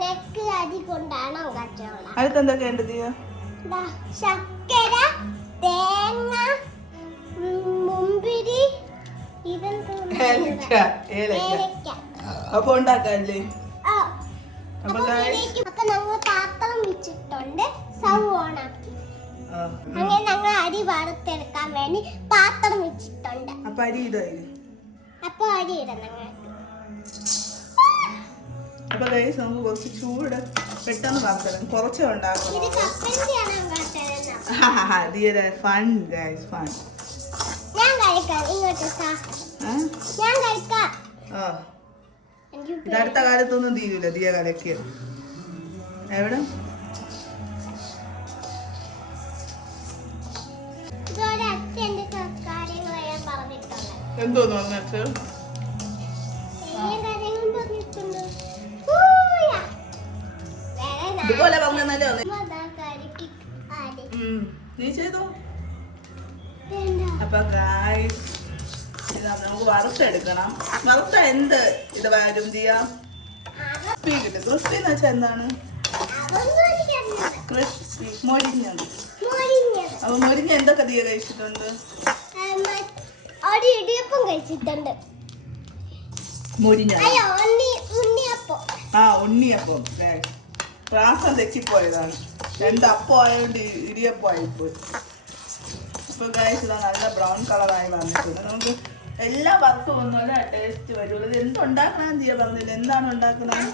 ഞങ്ങൾക്ക് അരി കൊണ്ടാണ് കച്ചവടം. അടുത്തെന്തൊക്കെ ഉണ്ട് ദിയ? ശർക്കര, തേങ്ങ, മുന്തിരി, ഏലക്ക. അപ്പൊ ഉണ്ടാക്കാല്ലേ? അപ്പൊ ഞങ്ങൾ പാത്രം വെച്ചിട്ടുണ്ട്. സ്റ്റവ് ഓണാക്കി അങ്ങനെ ഞങ്ങൾ അരി വറുത്തെടുക്കാൻ വേണ്ടി പാത്രം വെച്ചിട്ടുണ്ട്. അപ്പൊ അരി ഇടായി. അപ്പൊ അരി ഇടാം ഞങ്ങൾക്ക്. അപ്പൊ ഗൈസ് നമുക്ക് കുറച്ച് ചൂട് പെട്ടെന്ന് വറുത്തെടുക്കാം. കുറച്ചേ ഉണ്ടാക്കും. Fun guys fun. ഞാൻ കഴിക്കാം. ഇങ്ങോട്ട് ഞാൻ കഴിക്കാം. ഇത് അടുത്ത കാലത്തൊന്നും തീരൂല ദിയ കലക്കിയ. എവിടെ എന്തോന്നു പറഞ്ഞിട്ട് ഇതുപോലെ പറഞ്ഞല്ലേ നീ ചെയ്തോ. അപ്പൊ ഗൈസ് നമുക്ക് വറുത്തെടുക്കണം. വറുത്ത എന്ത് ഇത് വരും ദിയ? ക്രിസ്പി എന്ന് വെച്ചാൽ എന്താണ്? ക്രിസ്പി മൊരിഞ്ഞത്. അപ്പൊ മൊരിഞ്ഞ എന്തൊക്കെ ദിയ കഴിച്ചിട്ടുണ്ട്? ഇടിയപ്പം കഴിച്ചിട്ടുണ്ട്. മൊരിഞ്ഞ ഉണ്ണിയപ്പം. ഉണ്ണിയപ്പം പ്രാസം തെറ്റിപ്പോയതാണ്. രണ്ടപ്പം ആയതുകൊണ്ട് ഇടിയപ്പം ആയിപ്പോയി. ഇപ്പൊ ഗൈസ് ഇതാ നല്ല ബ്രൗൺ കളറായി വന്നിട്ടുണ്ട്. നമുക്ക് എല്ലാം വറുത്ത് വന്നാലേ ടേസ്റ്റ് വരുള്ളൂ. ഇത് എന്തുണ്ടാക്കണം ദിയ പറഞ്ഞില്ല. എന്താണ് ഉണ്ടാക്കുന്നത്?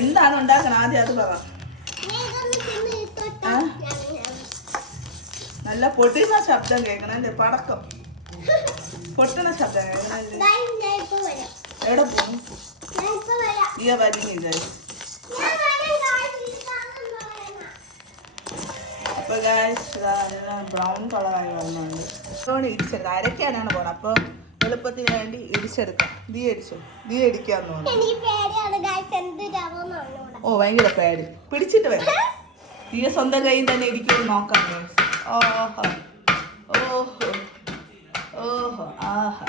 എന്താണ് ഉണ്ടാക്കണം ആദ്യം അത് പറ. നല്ല പൊട്ടുന്ന ശബ്ദം കേൾക്കണം അല്ലേ? പടക്കം പൊട്ടുന്ന ശബ്ദം കേൾക്കണം. എവിടെ പോകും ദിയ? വരുന്നില്ല. അപ്പൊ ബ്രൗൺ കളറായി വന്നുണ്ട്. ഇടിച്ചെടുക്കാം. അരയ്ക്കാനാണ് പോണത്. അപ്പൊ എളുപ്പത്തിന് വേണ്ടി ഇടിച്ചെടുക്കാം. ദിയ അടിച്ചോ? ദിയ അടിക്കാന്ന് തോന്നുന്നു. ഭയങ്കര പേടി. പിടിച്ചിട്ട് വരാം. ദിയ സ്വന്തം കയ്യിൽ തന്നെ ഇരിക്കും. നോക്കാം. ഓഹോ ഓഹോ ഓഹോ ആഹാ.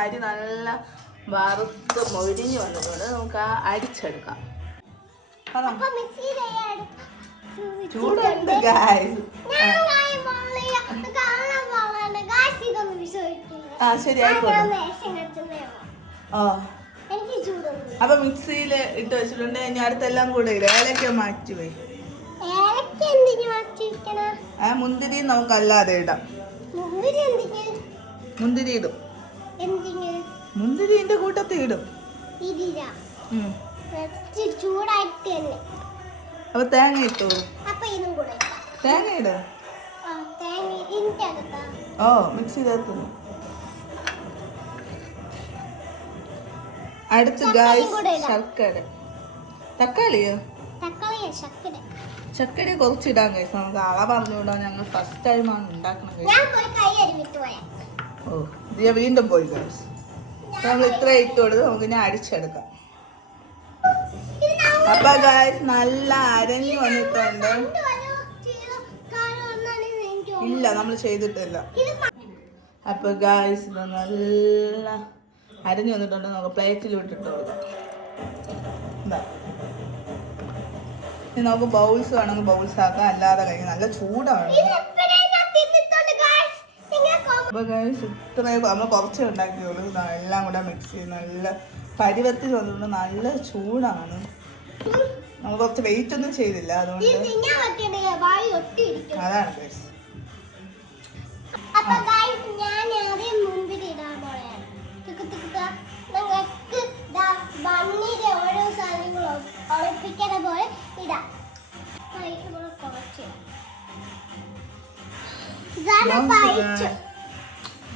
അരി നല്ല വറുത്ത് മൊരിഞ്ഞ് വന്നിട്ടുണ്ട്. നമുക്ക് അടിച്ചെടുക്കാം. ചൂടുണ്ട് ഗൈസ്. ശരി ആയിക്കോട്ടെ. അപ്പൊ മിക്സിയിൽ ഇട്ട് വെച്ചിട്ടുണ്ട്. ഇനി അടുത്തെല്ലാം കൂടെ ഇടും. ഏലക്ക മാറ്റി പോയി. മുന്തിരി നമുക്ക് അല്ലാതെ ഇടാം. മുന്തിരി ഇടും. മുന്തിരി ഇതിന്റെ കൂട്ടത്തിൽ ഇടും. അപ്പൊ തേങ്ങ ഇട്ടു. തേങ്ങ ഇട. മിക്സി ചേർക്കുന്നു. അടുത്ത് ശർക്കര. തക്കാളിയോ? ചക്കര കുറച്ചിടാൻ കഴിച്ചു. നമുക്ക് അള പറഞ്ഞുകൂടാ. ഞങ്ങൾ ഫസ്റ്റ് ടൈമാണ് ഉണ്ടാക്കണം. ദിയ വീണ്ടും പോയി കഴിച്ചു. നമ്മൾ ഇത്ര ഇട്ട് കൊടുത്ത് നമുക്ക് ഇനി അടിച്ചെടുക്കാം. അപ്പൊ ഗൈസ് നല്ല അരഞ്ഞു വന്നിട്ടുണ്ട്. ഇല്ല നമ്മൾ ചെയ്തിട്ടില്ല. അപ്പൊ ഗൈസ് ഇത് നല്ല അരഞ്ഞു വന്നിട്ടുണ്ട്. നമുക്ക് പ്ലേറ്റിലോട്ട് ഇട്ട് കൊടുക്കാം. ഇനി നമുക്ക് ബൗൾസ് വേണമെങ്കിൽ ബൗൾസ് ആക്കാം. അല്ലാതെ കഴിക്കാം. നല്ല ചൂടാണ്. അപ്പൊ ഗൈസ് ഇത്രയും നമ്മൾ കുറച്ചേ ഉണ്ടാക്കിയുള്ളൂ. എല്ലാം കൂടെ മിക്സ് ചെയ്ത് നല്ല പരുവത്തിൽ വന്നിട്ടുണ്ട്. നല്ല ചൂടാണ്. നമ്മൾ കുറച്ച് വെയിറ്റ് ഒന്നും ചെയ്തില്ല. അതുകൊണ്ട് അതാണ് ഗൈസ്.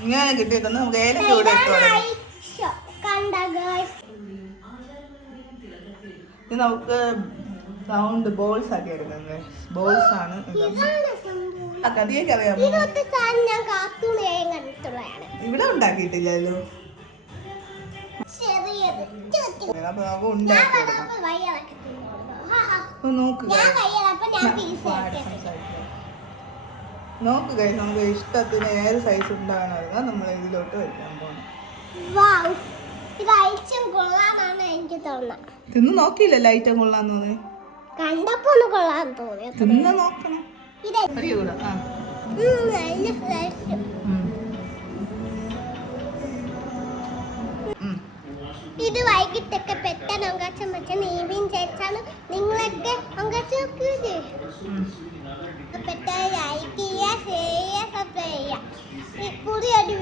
ഇങ്ങനെ കിട്ടിയിട്ടൊന്ന് നമുക്ക് ഏലക്ക കൂടെ ഇത് നമുക്ക് റൗണ്ട് ബോൾസ് ആക്കി എടുക്കാം. ബോൾസ് ആണ്. അറിയാമോ? ഇവിടെ ഉണ്ടാക്കിയിട്ടില്ലല്ലോ. അപ്പൊ നമുക്ക് ഉണ്ടാക്കിയെടുക്കാം. നോക്കുക നമുക്ക് ഇഷ്ടത്തിന് ഏത് സൈസ് ഉണ്ടാകണമെന്ന് നമ്മൾ ഇതിലോട്ട് വെക്കാൻ പോകണം. വൗ, ഇത് ഐറ്റം കൊള്ളാന്നാണ് എനിക്ക് തോന്നുന്നത്. തിന്ന് നോക്കിയില്ലല്ലോ ഐറ്റം കൊള്ളാന്ന് തോന്നി. കണ്ടപ്പോ ഒന്ന് കൊള്ളാൻ തോന്നിയത്. തിന്ന് നോക്കണം. ഇത് അറിയോ കൂടെ? ആ. നല്ല ഫ്രഷ്. ഇത് വൈകിട്ടൊക്കെ പെട്ടെന്ന് അങ്കാച്ചൻ വെച്ചാൽ നീവിയും ചേച്ചാണ് നിങ്ങളൊക്കെ അങ്കാച്ച നോക്കിയത്. പെട്ടെന്ന് ലൈക്ക് ചെയ്യുക, ഷെയർ ചെയ്യുക, സബ്സ്ക്രൈബ് ചെയ്യുക. പുതിയൊരു